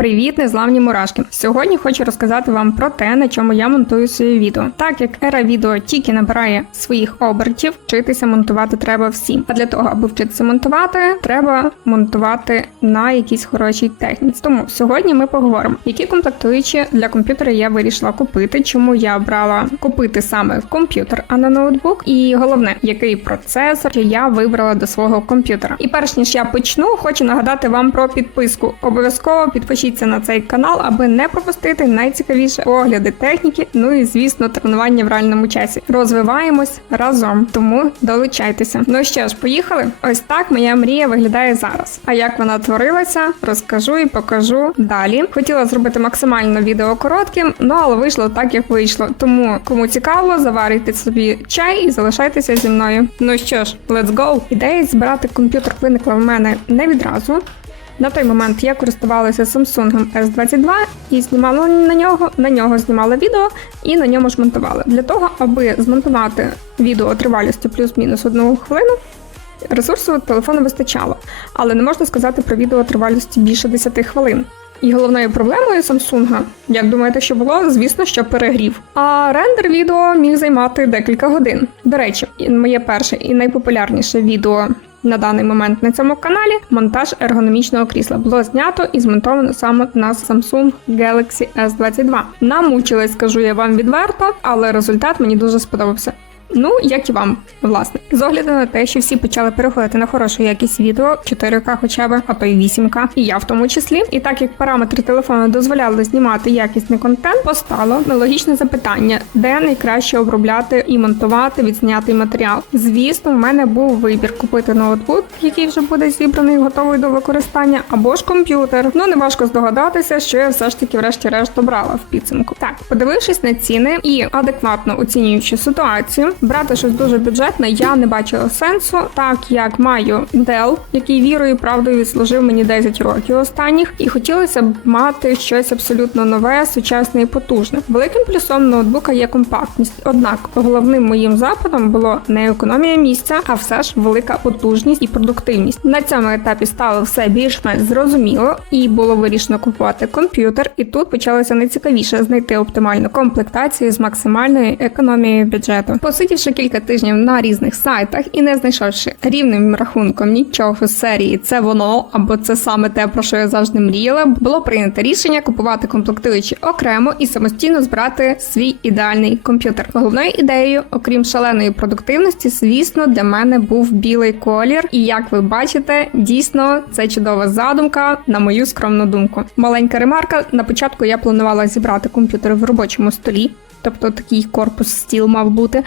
Привіт, незламні мурашки! Сьогодні хочу розказати вам про те, на чому я монтую свої відео. Так як ера відео тільки набирає своїх обертів, вчитися монтувати треба всім. А для того, аби вчитися монтувати, треба монтувати на якійсь хорошій техніці. Тому сьогодні ми поговоримо, які комплектуючі для комп'ютера я вирішила купити, чому я обрала купити саме комп'ютер, а не ноутбук. І головне, який процесор я вибрала до свого комп'ютера. І перш ніж я почну, хочу нагадати вам про підписку. Обов'язково підпишіться на цей канал, аби не пропустити найцікавіші огляди техніки. Ну і звісно, тренування в реальному часі. Розвиваємось разом, тому долучайтеся. Ну що ж, поїхали? Ось так моя мрія виглядає зараз. А як вона творилася, розкажу і покажу далі. Хотіла зробити максимально відео коротким, ну але вийшло так, як вийшло. Тому кому цікаво, заварюйте собі чай і залишайтеся зі мною. Ну що ж, let's go! Ідея збирати комп'ютер виникла в мене не відразу. На той момент я користувалася Samsung S22 і знімала на нього, на нього знімала відео і на ньому ж монтувала. Для того, аби змонтувати відео тривалістю плюс-мінус одну хвилину, ресурсу телефону вистачало, але не можна сказати про відео тривалістю більше 10 хвилин. І головною проблемою Samsung, як думаєте, що було, звісно, що перегрів. А рендер відео міг займати декілька годин. До речі, моє перше і найпопулярніше відео на даний момент на цьому каналі монтаж ергономічного крісла було знято і змонтовано саме на Samsung Galaxy S22. Намучилась, скажу я вам відверто, але результат мені дуже сподобався. Ну, як і вам, власне, з огляду на те, що всі почали переходити на хорошу якість відео, 4К хоча б, а то й 8К, і я в тому числі. І так як параметри телефону дозволяли знімати якісний контент, постало нелогічне запитання, де найкраще обробляти і монтувати відзнятий матеріал. Звісно, в мене був вибір купити ноутбук, який вже буде зібраний готовий до використання, або ж комп'ютер. Ну не важко здогадатися, що я все ж таки, врешті-решт, обрала в підсумку. Так, подивившись на ціни і адекватно оцінюючи ситуацію. Брати щось дуже бюджетне я не бачила сенсу, так як маю Dell, який вірою і правдою відслужив мені 10 років останніх, і хотілося б мати щось абсолютно нове, сучасне і потужне. Великим плюсом ноутбука є компактність. Однак головним моїм запитом було не економія місця, а все ж велика потужність і продуктивність. На цьому етапі стало все більш-менш зрозуміло, і було вирішено купувати комп'ютер. І тут почалося найцікавіше знайти оптимальну комплектацію з максимальною економією бюджету. Посидівши кілька тижнів на різних сайтах і не знайшовши рівним рахунком нічого з серії, це воно або це саме те, про що я завжди мріяла, було прийнято рішення купувати комплектуючі окремо і самостійно збирати свій ідеальний комп'ютер. Головною ідеєю, окрім шаленої продуктивності, звісно, для мене був білий колір. І як ви бачите, дійсно це чудова задумка, на мою скромну думку. Маленька ремарка. На початку я планувала зібрати комп'ютер в робочому столі. Тобто такий корпус стіл мав бути.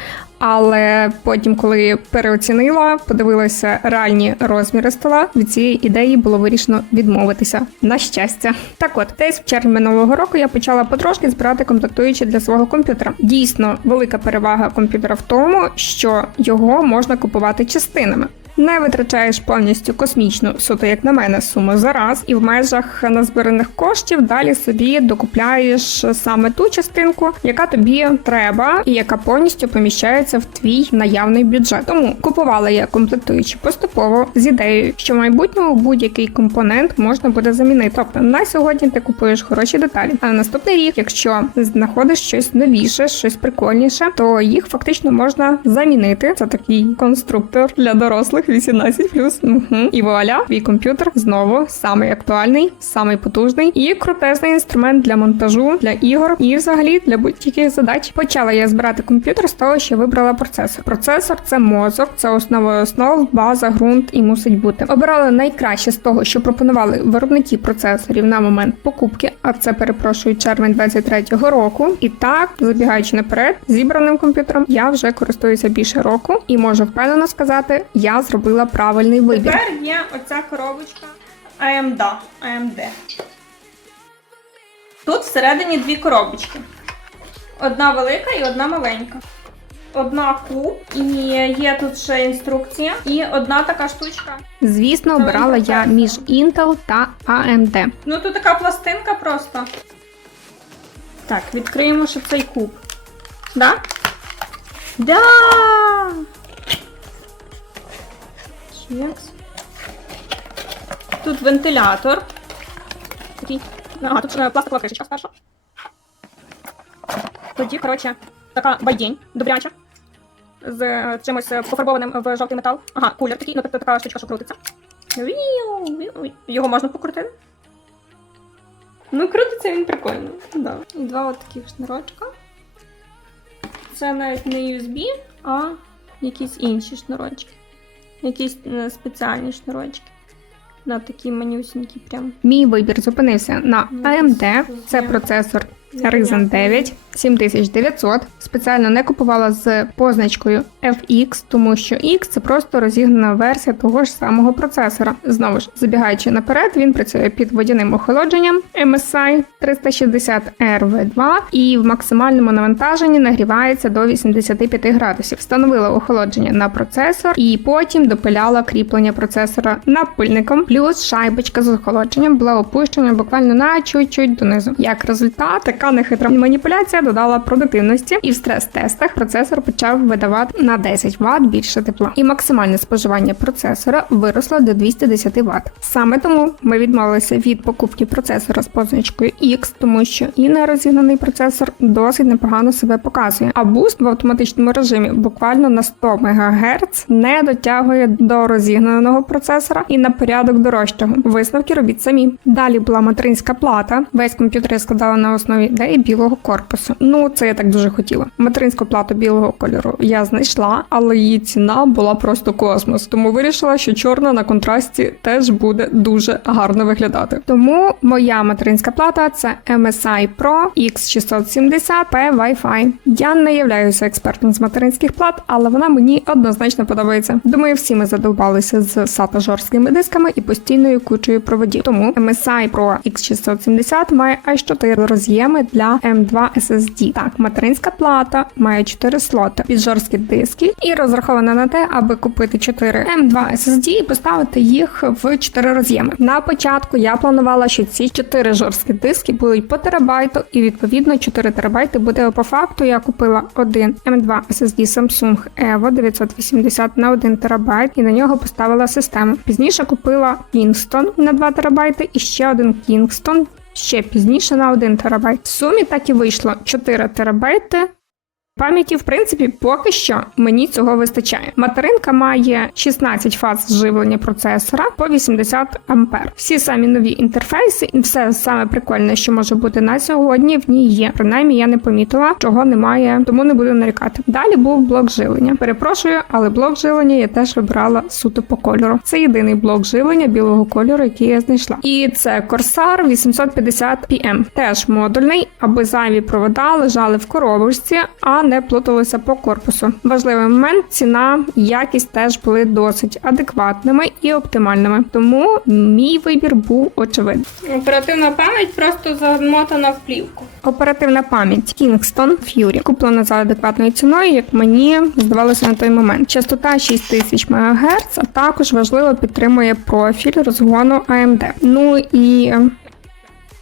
Але потім, коли переоцінила, подивилася реальні розміри стола, від цієї ідеї було вирішено відмовитися. На щастя. Так от, десь в червні минулого року я почала потрошки збирати комплектуючі для свого комп'ютера. Дійсно, велика перевага комп'ютера в тому, що його можна купувати частинами. Не витрачаєш повністю космічну, суто як на мене, суму за раз, і в межах назбираних коштів далі собі докупляєш саме ту частинку, яка тобі треба, і яка повністю поміщається в твій наявний бюджет. Тому купувала я комплектуючі поступово з ідеєю, що в майбутньому будь-який компонент можна буде замінити. Тобто на сьогодні ти купуєш хороші деталі. А на наступний рік, якщо знаходиш щось новіше, щось прикольніше, то їх фактично можна замінити. Це такий конструктор для дорослих. 18+. Угу. І вуаля, твій комп'ютер знову самий актуальний, самий потужний і крутезний інструмент для монтажу, для ігор і взагалі для будь-яких задач. Почала я збирати комп'ютер з того, що вибрала процесор. Процесор це мозок, це основа основ, база, ґрунт і мусить бути. Обирала найкраще з того, що пропонували виробники процесорів на момент покупки, а це перепрошую червень 23-го року. І так, забігаючи наперед, зібраним комп'ютером я вже користуюся більше року і можу впевнено сказати, я зробила правильний вибір. Тепер є оця коробочка AMD. AMD. Тут всередині дві коробочки. Одна велика і одна маленька. Одна куб, і є тут ще інструкція. І одна така штучка. Звісно, обирала я між Intel та AMD. Ну тут така пластинка просто. Так, відкриємо ще цей куб. Да? Да! Швекс. Тут вентилятор. Такий Ага, тут е, пластикова кришечка спершу. Тоді, коротше, така байдінь добряча. З е, чимось е, пофарбованим в жовтий метал. Ага, кулер такий, ну тобто така штучка, що крутиться. Його можна покрутити. Ну, крутиться він прикольно. Да. І два таких шнурочка. Це навіть не USB, а якісь інші шнурочки. Якісь е, спеціальні шнурочки. На такі манюсінькі прям. Мій вибір зупинився на AMD. Це процесор Ryzen 9 7900. Спеціально не купувала з позначкою FX, тому що X це просто розігнана версія того ж самого процесора. Знову ж, забігаючи наперед, він працює під водяним охолодженням MSI 360 RV2 і в максимальному навантаженні нагрівається до 85 градусів. Встановила охолодження на процесор і потім допиляла кріплення процесора напильником. Плюс шайбочка з охолодженням була опущена буквально на чуть-чуть донизу. Як результат, така нехитра маніпуляція додала продуктивності, і в стрес-тестах процесор почав видавати на 10 Вт більше тепла. І максимальне споживання процесора виросло до 210 Вт. Саме тому ми відмовилися від покупки процесора з позначкою X, тому що і нерозігнаний процесор досить непогано себе показує. А буст в автоматичному режимі буквально на 100 МГц не дотягує до розігнаного процесора і на порядок дорожчого. Висновки робіть самі. Далі була материнська плата. Весь комп'ютер складала на основі ідеї білого корпусу. Ну це я так дуже хотіла. Материнську плату білого кольору я знайшла, але її ціна була просто космос. Тому вирішила, що чорна на контрасті теж буде дуже гарно виглядати. Тому моя материнська плата це MSI Pro X670P Wi-Fi. Я не являюся експертом з материнських плат, але вона мені однозначно подобається. Думаю, всі ми задовбалися з SATA жорсткими дисками і постійною кучею проводів. Тому MSI Pro X670 має аж 4 роз'єми для M2 SSD. Так, материнська плата має 4 слоти під жорсткі диски і розрахована на те, аби купити 4 M2 SSD і поставити їх в 4 роз'єми. На початку я планувала, що ці 4 жорсткі диски будуть по терабайту, і відповідно 4 терабайти буде по факту. Я купила один M2 SSD Samsung Evo 980 на 1 терабайт і на нього поставила систему. Пізніше купила Kingston на 2 терабайти і ще один Kingston ще пізніше на 1 терабайт. В сумі так і вийшло 4 терабайти. Пам'яті, в принципі, поки що мені цього вистачає. Материнка має 16 фаз живлення процесора по 80 ампер. Всі самі нові інтерфейси, і все саме прикольне, що може бути на сьогодні, в ній є. Принаймні я не помітила, чого немає, тому не буду нарікати. Далі був блок живлення. Перепрошую, але блок живлення я теж вибирала суто по кольору. Це єдиний блок живлення білого кольору, який я знайшла. І це Corsair 850 PM. Теж модульний, аби зайві провода лежали в коробочці, а не плуталися по корпусу. Важливий момент: ціна, якість теж були досить адекватними і оптимальними. Тому мій вибір був очевидний. Оперативна пам'ять просто замотана в плівку. Оперативна пам'ять Kingston Fury куплена за адекватною ціною, як мені здавалося на той момент. Частота 6000 МГц, а також важливо підтримує профіль розгону AMD. Ну і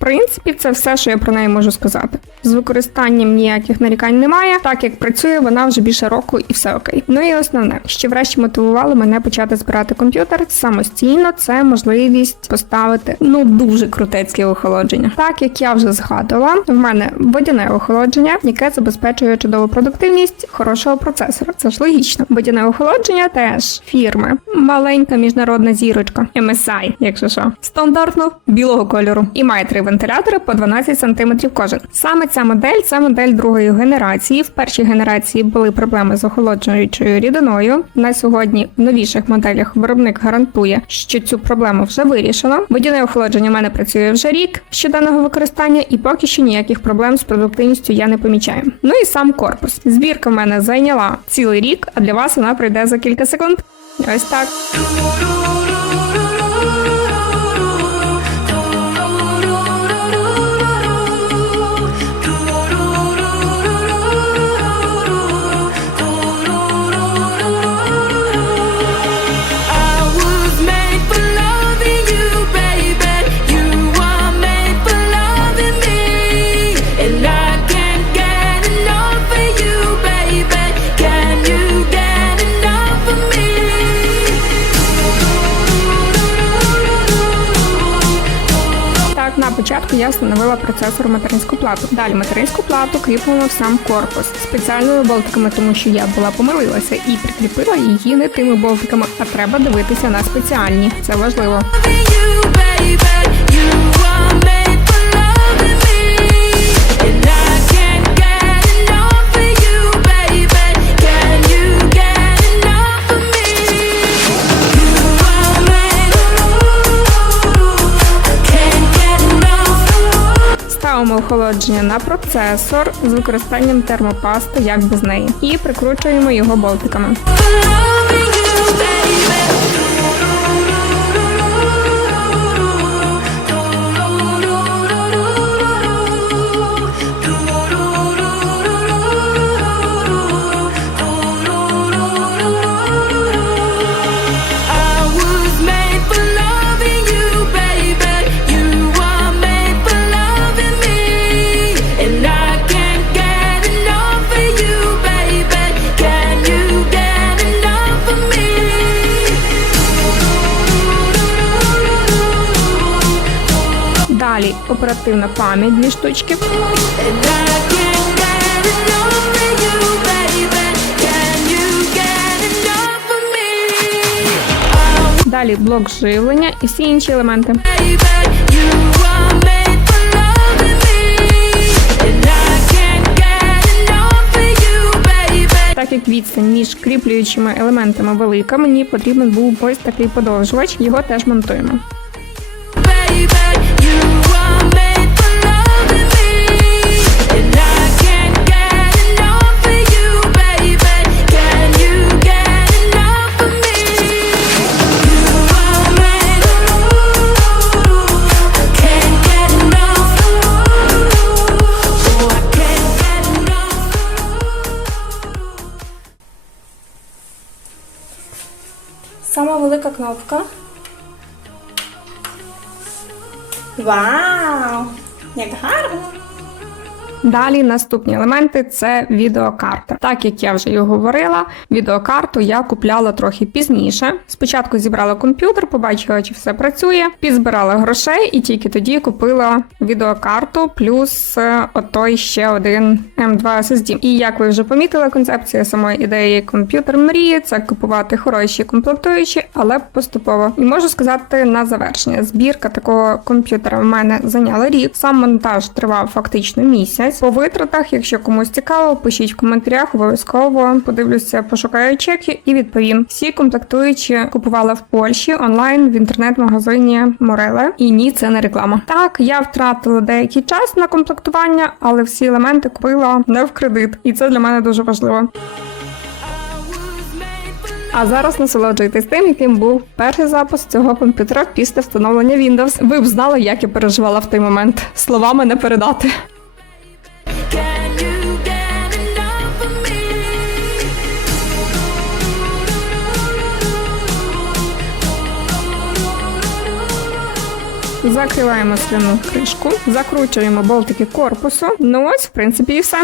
принципі, це все, що я про неї можу сказати. З використанням ніяких нарікань немає. Так як працює, вона вже більше року і все окей. Ну і основне, що врешті мотивувало мене почати збирати комп'ютер самостійно. Це можливість поставити ну дуже крутецьке охолодження. Так як я вже згадувала, в мене водяне охолодження, яке забезпечує чудову продуктивність хорошого процесора. Це ж логічно. Водяне охолодження теж фірми. Маленька міжнародна зірочка MSI, якщо що, стандартно білого кольору і має три вентилятори по 12 см кожен. Саме ця модель це модель другої генерації. В першій генерації були проблеми з охолоджуючою рідиною. На сьогодні в новіших моделях виробник гарантує, що цю проблему вже вирішено. Водяне охолодження в мене працює вже рік щоденного використання, і поки що ніяких проблем з продуктивністю я не помічаю. Ну і сам корпус. Збірка в мене зайняла цілий рік, а для вас вона пройде за кілька секунд. Ось так. Я встановила процесор материнську плату. Далі материнську плату кріпимо в сам корпус спеціальними болтиками, тому що я була помилилася і прикріпила її не тими болтиками, а треба дивитися на спеціальні. Це важливо. Охолодження на процесор з використанням термопасти, як без неї, і прикручуємо його болтиками. Get enough of me? Далі блок живлення і всі інші елементи. Так як відстань між кріплюючими елементами велика, мені потрібен був ось такий подовжувач. Його теж монтуємо. Кнопка. Вау! Як гарно! Далі наступні елементи це відеокарта. Так як я вже і говорила, відеокарту я купляла трохи пізніше. Спочатку зібрала комп'ютер, побачила, чи все працює, підзбирала грошей і тільки тоді купила відеокарту, плюс е, отой ще один M2 SSD. І як ви вже помітили, концепція самої ідеї комп'ютер мрії це купувати хороші комплектуючі, але поступово. І можу сказати на завершення: збірка такого комп'ютера в мене зайняла рік. Сам монтаж тривав фактично місяць. По витратах, якщо комусь цікаво, пишіть в коментарях. Обов'язково подивлюся, пошукаю чеки і відповім. Всі комплектуючі купувала в Польщі онлайн в інтернет-магазині Мореле. І ні, це не реклама. Так, я втратила деякий час на комплектування, але всі елементи купила не в кредит, і це для мене дуже важливо. А зараз насолоджуйтесь тим, яким був перший запуск цього комп'ютера після встановлення Windows. Ви б знали, як я переживала в той момент. Словами не передати. Закриваємо скляну кришку, закручуємо болтики корпусу. Ну ось, в принципі, і все.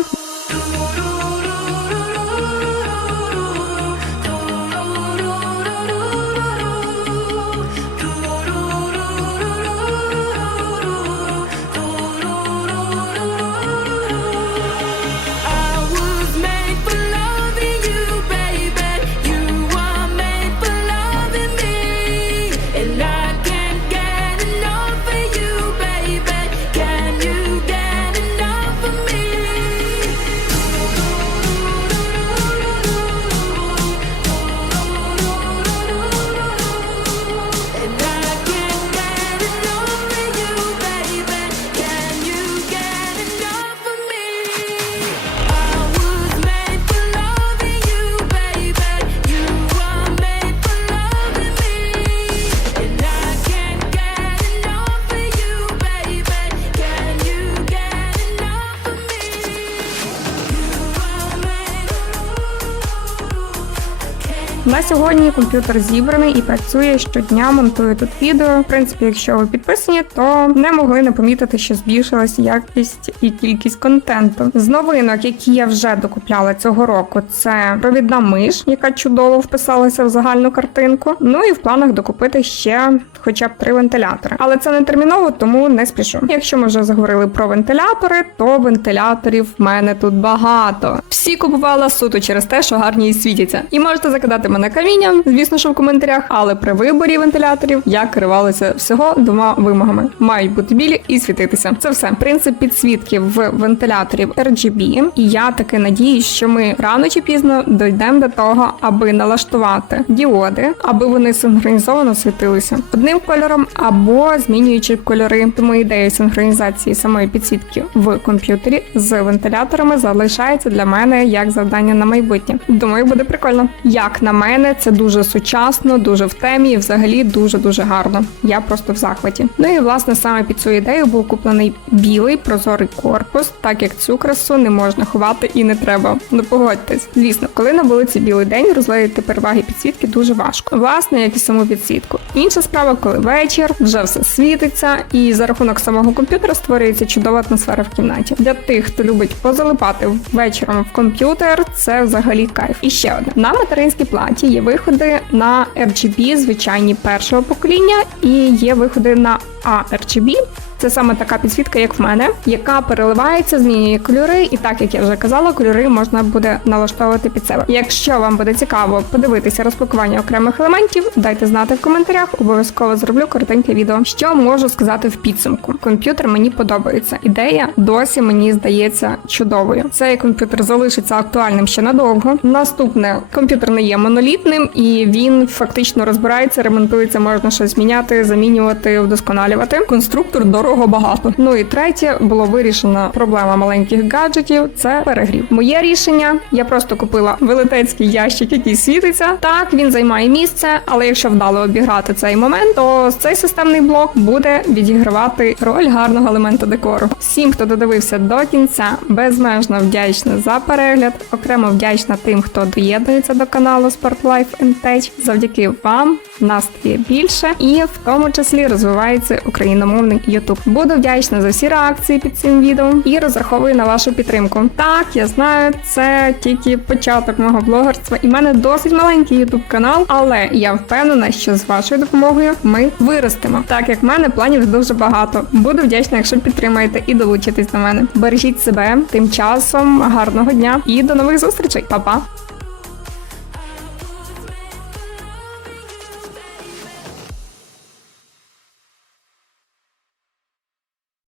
На сьогодні комп'ютер зібраний і працює щодня. Монтую тут відео. В принципі, якщо ви підписані, то не могли не помітити, що збільшилась якість і кількість контенту. З новинок, які я вже докупляла цього року, це провідна миш, яка чудово вписалася в загальну картинку. Ну і в планах докупити ще хоча б три вентилятори. Але це не терміново, тому не спішу. Якщо ми вже заговорили про вентилятори, то вентиляторів в мене тут багато. Всі купувала суто через те, що гарні і світяться. І можете закидати мене камінням, звісно, що в коментарях. Але при виборі вентиляторів я керувалася всього двома вимогами: мають бути білі і світитися. Це все принцип підсвітки в вентиляторів RGB. І я таки надіюсь, що ми рано чи пізно дійдемо до того, аби налаштувати діоди, аби вони синхронізовано світилися одним кольором або змінюючи кольори. Тому ідея синхронізації самої підсвітки в комп'ютері з вентиляторами залишається для мене як завдання на майбутнє. Думаю, буде прикольно. Як на мене, це дуже сучасно, дуже в темі, і взагалі дуже дуже гарно. Я просто в захваті. Ну і власне саме під цю ідею був куплений білий прозорий корпус, так як цю красу не можна ховати і не треба. Ну погодьтесь. Звісно, коли на вулиці білий день розгледіти переваги підсвітки дуже важко. Власне, як і саму підсвітку. Інша справа, коли вечір, вже все світиться, і за рахунок самого комп'ютера створюється чудова атмосфера в кімнаті. Для тих, хто любить позалипати вечором в комп'ютер, це взагалі кайф. І ще одне на материнській платі є виходи на RGB, звичайні першого покоління, і є виходи на ARGB. Це саме така підсвітка, як в мене, яка переливається, змінює кольори, і так як я вже казала, кольори можна буде налаштовувати під себе. Якщо вам буде цікаво подивитися розпакування окремих елементів, дайте знати в коментарях. Обов'язково зроблю коротеньке відео. Що можу сказати в підсумку? Комп'ютер мені подобається. Ідея досі мені здається чудовою. Цей комп'ютер залишиться актуальним ще надовго. Наступне комп'ютер не є монолітним і він фактично розбирається, ремонтується, можна щось зміняти, замінювати, вдосконалювати. Конструктор дорого багато. Ну і третє було вирішена проблема маленьких гаджетів. Це перегрів. Моє рішення. Я просто купила велетенський ящик, який світиться. Так він займає місце, але якщо вдало обіграти цей момент, то цей системний блок буде відігравати роль гарного елемента декору. Всім, хто додивився до кінця, безмежно вдячна за перегляд. Окремо вдячна тим, хто доєднується до каналу Sport Life and Tech. Завдяки вам нас стає більше, і в тому числі розвивається україномовний YouTube. Буду вдячна за всі реакції під цим відео і розраховую на вашу підтримку. Так, я знаю, це тільки початок мого блогерства, і в мене досить маленький YouTube канал, але я впевнена, що з вашою допомогою ми виростемо. Так як в мене планів дуже багато. Буду вдячна, якщо підтримаєте і долучитесь до мене. Бережіть себе тим часом, гарного дня і до нових зустрічей, Па-па!